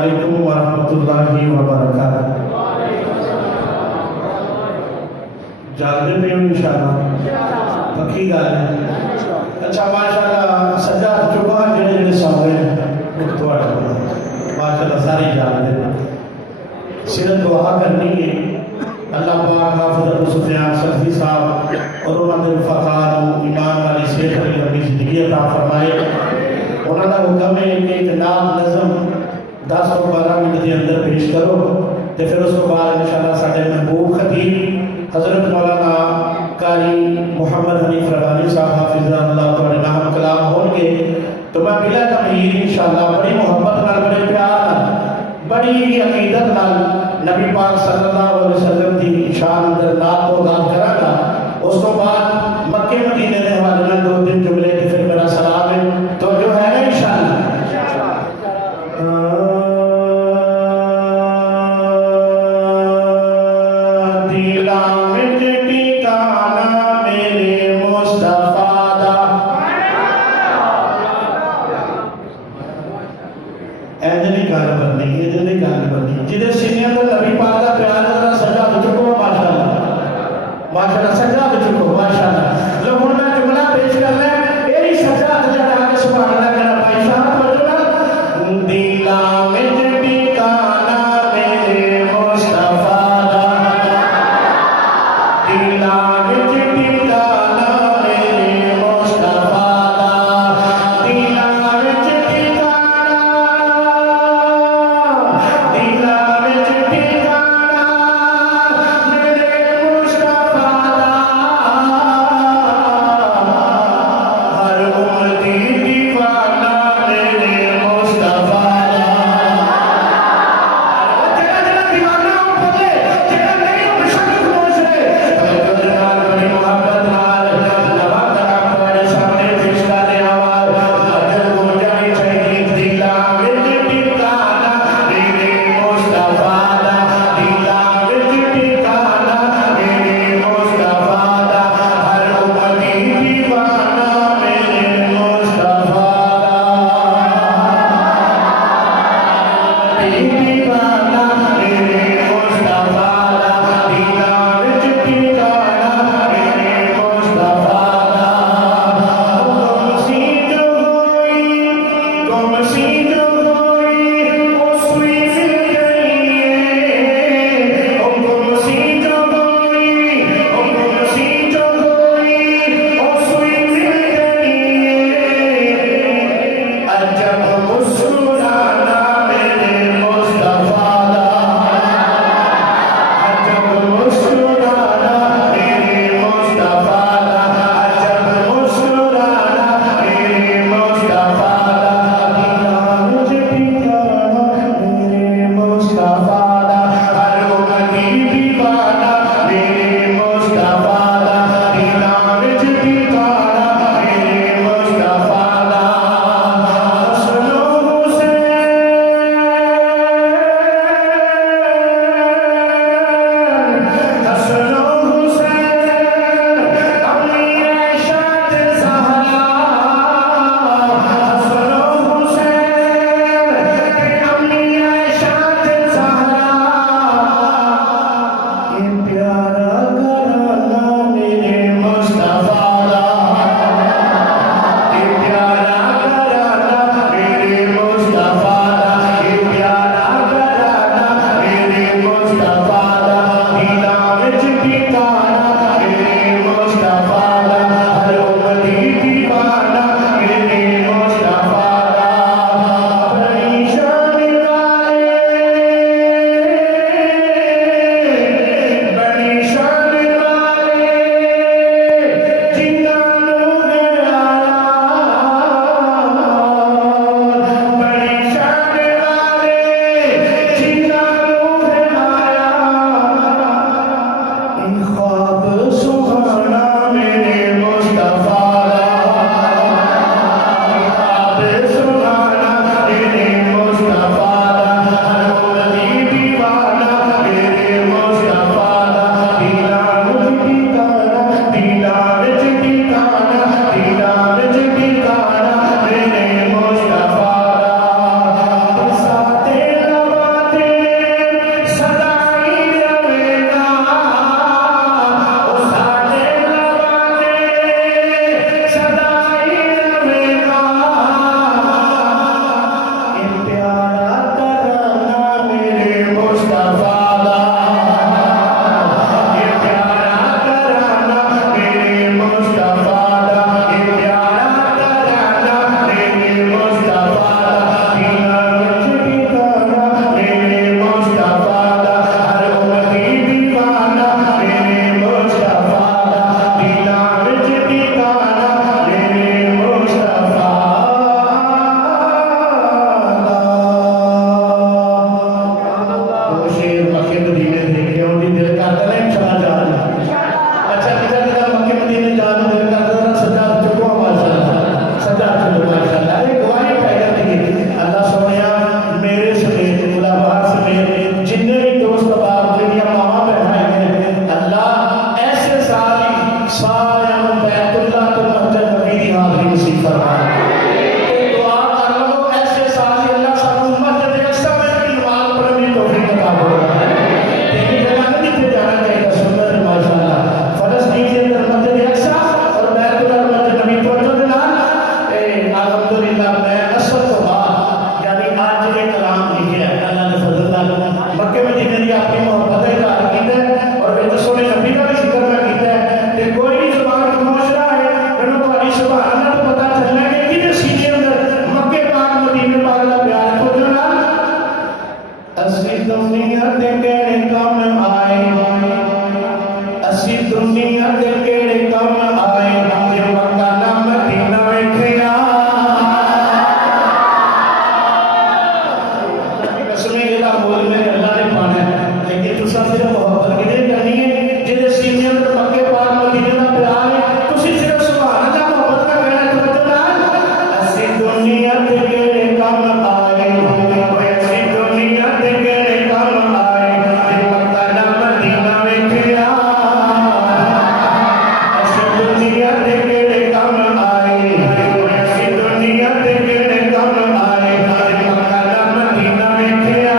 अलैकुम वरहमतुल्लाहि वबरकातुहू। जागते पे हो इंशाअल्लाह, पक्की गल है। अच्छा माशाअल्लाह सजा चुका जेड़े जेड़े सौए माशाअल्लाह सारे जागते। सिर्फ दुआ करनी है अल्लाह पाक हाफिज़ अबू सुफियान सल्फी साहब और उन्होंने फ़कार ईमान वाली सेहत वाली लंबी ज़िंदगी अता फरमाए। उन्होंने हुक्म है कि एक नाम नज़म 10 और 12 मिनट के अंदर पेश करो तो फिर उस बाद इंशाअल्लाह साडे महबूब खतीब हज़रत मौलाना कारी मोहम्मद हनीफ रबानी साहब हाफिज़हुल्लाह तुआडे नाम कलाम होंगे। तो मैं बिला तमहीर इंशाअल्लाह बड़ी मोहब्बत नाल बड़े प्यार नाल बड़ी अकीदत नाल नबी पाक सल्लल्लाहु अलैहि वसल्लम की शान अंदर नात को गान करांगा। उस तो बाद मक्के मदीने के हवाले नाल 2-3 जुमले के फिर मेरा सलाम है तो जो है ना इंशाअल्लाह। दिला में टिकाना मेरे मुस्तफा दा ऐसे गल बननी ये गल बननी जिदे सीने तो नबी पाक का प्यार जरा सजा चुको माशाअल्लाह माशाअल्लाह सजा चुको माशाअल्लाह। लो हुन मैं जुमला पेश करना है एरी सजा जरा आगे सुभान अल्लाह करा भाई साहब पढ़ो दिला में टिकाना मेरे मुस्तफा दा दिला में टिकाना मेरे मुस्तफा दा दिला में टिकाना दिला में टिकाना मेरे मुस्तफा दा हर उम्मती दीवाना मेरे मुस्तफा दा दुनिया दे केड़े कम आए असी दुनिया दे केड़े कम आए जे मक्का ना मदीना वेखिया कसमें एदा मोल मेरे अल्लाह ने पाना है लेकिन तुसा सिर्फ मोहब्बत किने करनी है जेदे सीने अंदर मक्के पाक मदीने दा प्यार है तुसी सिर्फ सुभान अल्लाह मोहब्बत का कहना तवज्जो नाल असी दुनिया दे केड़े कम आए असी दुनिया दे केड़े कम आए जे मक्का ना मदीना वेखिया असी दुनिया दे केड़े कम आए असी दुनिया दे केड़े कम आए जे मक्का ना मदीना वेखिया